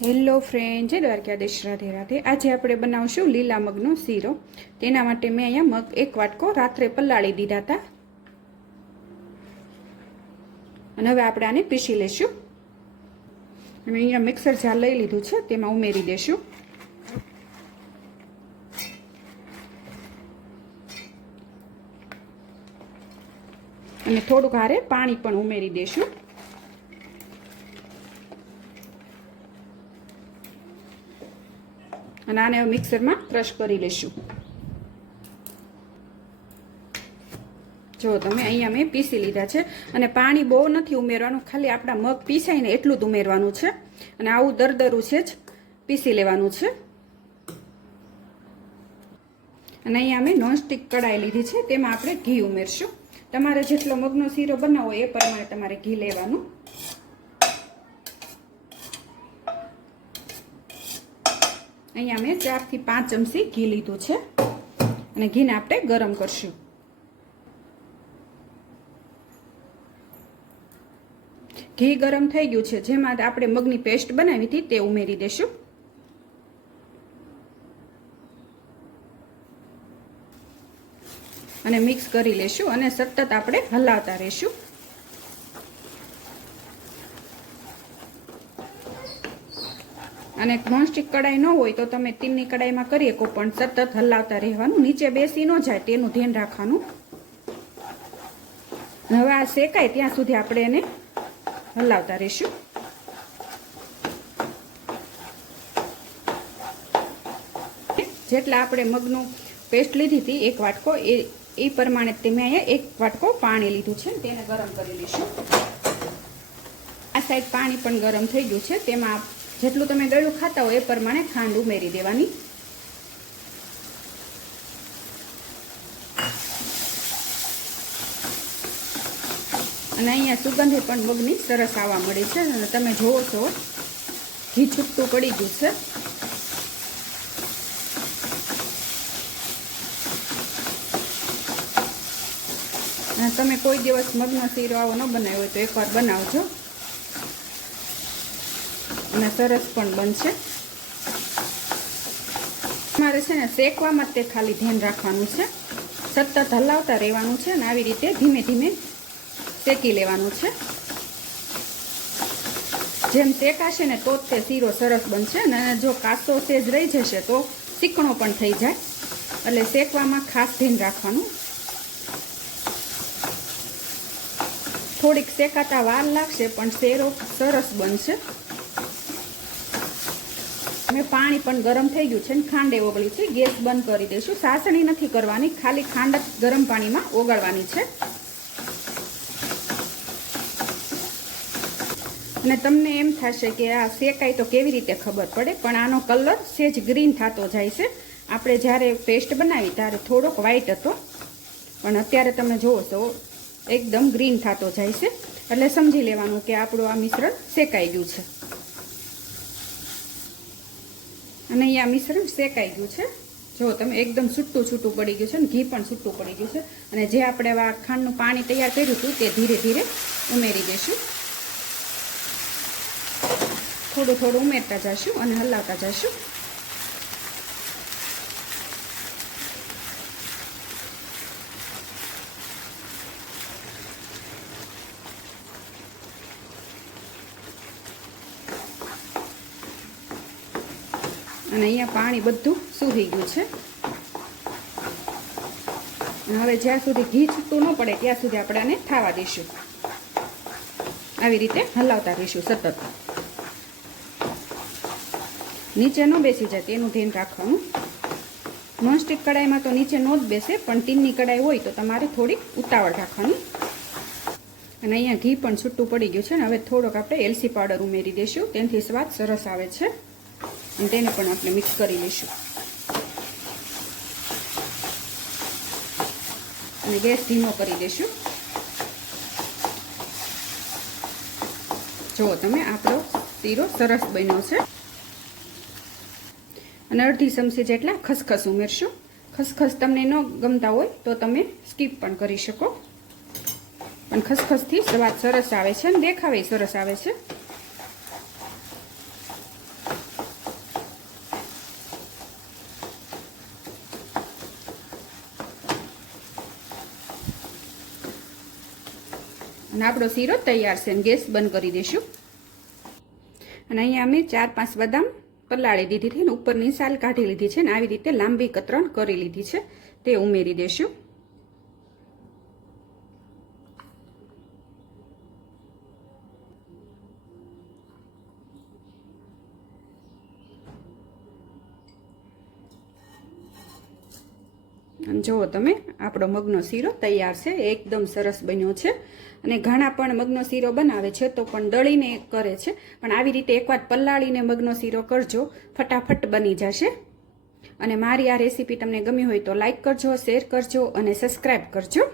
Hello friend, જય દ્વારકાધીશ રાધે રાધે. આજે આપણે બનાવશું લીલા મગનો શીરો. તેના માટે મેં અહીંયા મગ એક વાટકો રાત્રે પલાળી દીધા હતા. અને હવે આપણે આને પીસી લેશું. અને અહીંયા મિક્સર જાર લઈ લીધું છે, તેમાં ઉમેરી દેશું. અને થોડુંક હારે પાણી પણ ઉમેરી દેશું. અને આને હવે મિક્સરમાં ક્રશ કરી લઈશું જો તમે અહીંયા મેં પીસી લીધા છે અને પાણી બહુ નથી ઉમેરવાનું, ખાલી આપણા મગ પીસાય ને એટલું જ ઉમેરવાનું છે. અને આવું દરદરું છે જ પીસી લેવાનું છે. અને અહીંયા મેં નોનસ્ટિક કડાઈ લીધી છે, તેમાં આપણે ઘી ઉમેરશું. તમારે જેટલો મગનો શીરો બનાવો એ પ્રમાણે તમારે ઘી લેવાનું. અહીંયા મેં ચારથી પાંચ ચમચી ઘી લીધું છે. અને ઘીને આપણે ગરમ કરશું. ઘી ગરમ થઈ ગયું છે. જેમાં આપણે મગની પેસ્ટ બનાવી હતી તે ઉમેરી દેશું. અને મિક્સ કરી લેશું અને સતત આપણે હલાવતા રહેશું. અને નોનસ્ટિક કડાઈ ન હોય તો તમે તીનની કડાઈમાં કરી શકો પણ સતત હલાવતા રહેવાનું, નીચે બેસી ન જાય તેનું ધ્યાન રાખવાનું. હવે આ શેકાય ત્યાં સુધી આપણે એને હલાવતા રહીશું. જેટલા આપણે મગનું પેસ્ટ લીધી હતી, એક વાટકો, એ એ પ્રમાણે તે મેં અહીંયા એક વાટકો પાણી લીધું છે, તેને ગરમ કરી લઈશું. આ સાઈડ પાણી પણ ગરમ થઈ ગયું છે, તેમાં જેટલું તમે ગળ્યું ખાતા હોય એ પ્રમાણે ખાંડ ઉમેરી દેવાની. અને અહીંયા સુગંધે પણ મગની સરસ આવવા મળી છે અને તમે જોવો છો, ઘી છૂટતું પડી ગયું છે. તમે કોઈ દિવસ મગનો શીરો આવો ન બનાવ્યો તો એકવાર બનાવજો. અને સરસ પણ બનશે. તમારે છે ને શેકવામાં તે ખાલી ધ્યાન રાખવાનું છે. સતત હલાવતા રહેવાનું છે અને આવી રીતે ધીમે ધીમે શેકી લેવાનું છે. જેમ શેકાશે ને તો તે શીરો સરસ બનશે અને જો કાચો સેજ રહી જશે તો ચીકણો પણ થઈ જાય. એટલે શેકવામાં ખાસ ધ્યાન રાખવાનું. થોડીક શેકાતા વાર લાગશે પણ શેરો સરસ બનશે. મેં પાણી પણ ગરમ થઈ ગયું છે ને ખાંડે ઓગળી છે. ગેસ બંધ કરી દઈશું. સાસણી નથી કરવાની. ખાલી ખાંડ જ ગરમ પાણીમાં ઓગાળવાની છે. અને તમને એમ થશે કે આ શેકાય તો કેવી રીતે ખબર પડે? પણ આનો કલર સેજ ગ્રીન થતો જાય છે. આપણે જ્યારે પેસ્ટ બનાવી ત્યારે થોડોક વ્હાઈટ હતો. પણ અત્યારે તમે જુઓ તો એકદમ ગ્રીન થતો જાય છે. એટલે સમજી લેવાનું કે આપણું આ મિશ્રણ શેકાઈ ગયું છે. અને અહીંયા મિશ્રણ શેકાઈ ગયું છે. જો તમે એકદમ છૂટું છૂટું પડી ગયું છે ને ઘી પણ છૂટું પડી ગયું છે. અને જે આપણે આ ખાંડનું પાણી તૈયાર કર્યું હતું તે ધીરે ધીરે ઉમેરી દઈશું થોડું થોડું ઉમેરતા જશું અને હલાવતા જશું. અને અહીંયા પાણી બધું સૂકી ગયું છે. હવે જ્યાં સુધી ઘી છૂટું ન પડે, ત્યાં સુધી આપણે આને થાવા દઈશું. આવી રીતે હલાવતા રહીશું સતત. નીચે ન બેસી જાય, તેનું ધ્યાન રાખવાનું. નોનસ્ટિક કડાઈમાં તો નીચે ન જ બેસે, પણ ટીનની કડાઈ હોય તો તમારે થોડીક ઉતાવળ રાખવાની. અને અહીંયા ઘી પણ છૂટું પડી ગયું છે ને હવે થોડોક આપણે એલસી પાવડર ઉમેરી દઈશું. તેનાથી સ્વાદ સરસ આવે છે. અને તેને પણ આપણે મિક્સ કરી લઈશું. અને ગેસ ધીમો કરી દઈશું. જુઓ તમે, આપણો શીરો સરસ બન્યો છે. અને અડધી ચમચી જેટલા ખસખસ ઉમેરશું. ખસખસ તમને ન ગમતા હોય તો તમે સ્કીપ પણ કરી શકો. પણ ખસખસથી સ્વાદ સરસ આવે છે અને દેખાવે સરસ આવે છે. અને આપણો શીરો તૈયાર છે. ગેસ બંધ કરી દઈશું અને અહીંયા અમે ચાર પાંચ બદામ પલાળી દીધી હતી અને ઉપરની સાલ કાઢી લીધી છે અને આવી રીતે લાંબી કતરણ કરી લીધી છે. તે ઉમેરી દેશું. જુઓ તમે, આપણો મગનો શીરો તૈયાર છે. એકદમ સરસ બન્યો છે. અને ઘણા પણ મગનો શીરો બનાવે છે તો પણ દળીને કરે છે. પણ આવી રીતે એકવાર પલાળીને મગનો શીરો કરજો, ફટાફટ બની જશે. અને મારી આ રેસીપી તમને ગમી હોય તો લાઇક કરજો, શેર કરજો અને સબસ્ક્રાઈબ કરજો.